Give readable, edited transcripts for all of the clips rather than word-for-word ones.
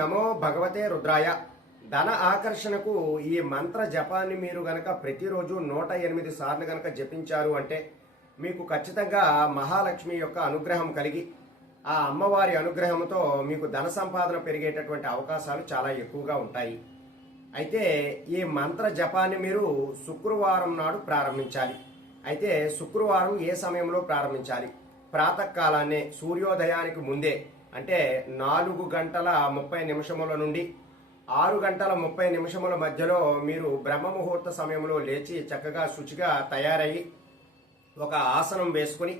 నమో భగవతే రుద్రాయ. ధన ఆకర్షణకు ఈ మంత్ర జపాన్ని మీరు గనక ప్రతిరోజు 108 సార్లు గనక జపించారు అంటే మీకు ఖచ్చితంగా మహాలక్ష్మి యొక్క అనుగ్రహం కలిగి ఆ అమ్మవారి అనుగ్రహంతో మీకు ధన సంపాదన పెరిగేటటువంటి అవకాశాలు చాలా ఎక్కువగా ఉంటాయి. అయితే ఈ మంత్ర జపాన్ని మీరు శుక్రవారం నాడు ప్రారంభించాలి. అయితే శుక్రవారం ఏ సమయంలో ప్రారంభించాలి? ప్రాతకాలాన్నే, సూర్యోదయానికి ముందే, అంటే 4:30 నుండి 6:30 మధ్యలో మీరు బ్రహ్మముహూర్త సమయంలో లేచి చక్కగా శుచిగా తయారయ్యి ఒక ఆసనం వేసుకుని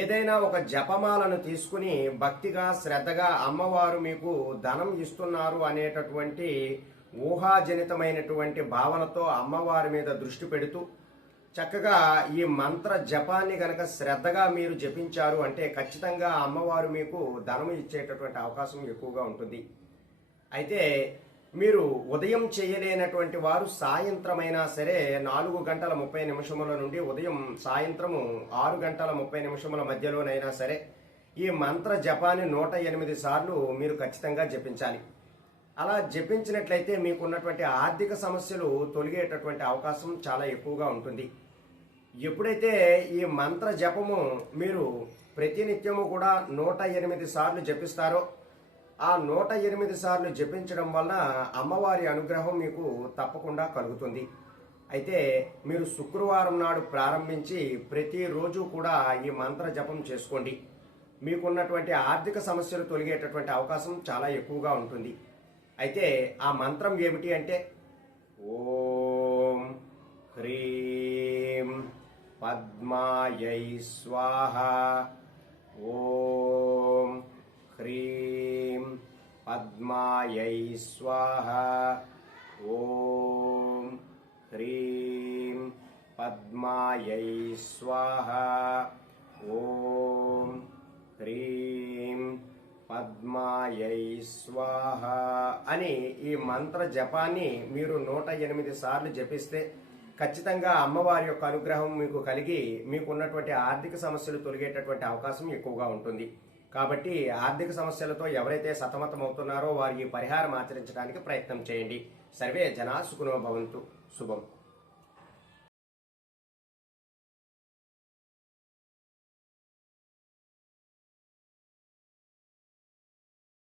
ఏదైనా ఒక జపమాలను తీసుకుని భక్తిగా శ్రద్ధగా అమ్మవారు మీకు ధనం ఇస్తున్నారు అనేటటువంటి ఊహాజనితమైనటువంటి భావనతో అమ్మవారి మీద దృష్టి పెడుతూ చక్కగా ఈ మంత్ర జపాన్ని గనక శ్రద్ధగా మీరు జపించారు అంటే ఖచ్చితంగా అమ్మవారు మీకు ధనం ఇచ్చేటటువంటి అవకాశం ఎక్కువగా ఉంటుంది. అయితే మీరు ఉదయం చేయలేనటువంటి వారు సాయంత్రమైనా సరే 4:30 నుండి సాయంత్రము 6:30 మధ్యలోనైనా సరే ఈ మంత్ర జపాన్ని 108 సార్లు మీరు ఖచ్చితంగా జపించాలి. అలా జపించినట్లయితే మీకున్నటువంటి ఆర్థిక సమస్యలు తొలగేటటువంటి అవకాశం చాలా ఎక్కువగా ఉంటుంది. ఎప్పుడైతే ఈ మంత్ర జపము మీరు ప్రతినిత్యము కూడా 108 సార్లు జపిస్తారో ఆ 108 సార్లు జపించడం వలన అమ్మవారి అనుగ్రహం మీకు తప్పకుండా కలుగుతుంది. అయితే మీరు శుక్రవారం నాడు ప్రారంభించి ప్రతిరోజు కూడా ఈ మంత్ర జపం చేసుకోండి. మీకున్నటువంటి ఆర్థిక సమస్యలు తొలగేటటువంటి అవకాశం చాలా ఎక్కువగా ఉంటుంది. అయితే ఆ మంత్రం ఏమిటి అంటే ఓం హ్రీం పద్మాయై స్వాహ, ఓం హ్రీం పద్మాయై స్వాహ, ఓం హ్రీం పద్మాయై స్వాహ, ఓం హ్రీం పద్మాయై స్వాహ అని ఈ మంత్ర జపాన్ని మీరు 108 సార్లు జపిస్తే ఖచ్చితంగా అమ్మవారి యొక్క అనుగ్రహం మీకు కలిగి మీకున్నటువంటి ఆర్థిక సమస్యలు తొలగేటటువంటి అవకాశం ఎక్కువగా ఉంటుంది. కాబట్టి ఆర్థిక సమస్యలతో ఎవరైతే సతమతం అవుతున్నారో వారు ఈ పరిహారం ఆచరించడానికి ప్రయత్నం చేయండి. సర్వే జనా సుఖినో భవంతు. శుభం.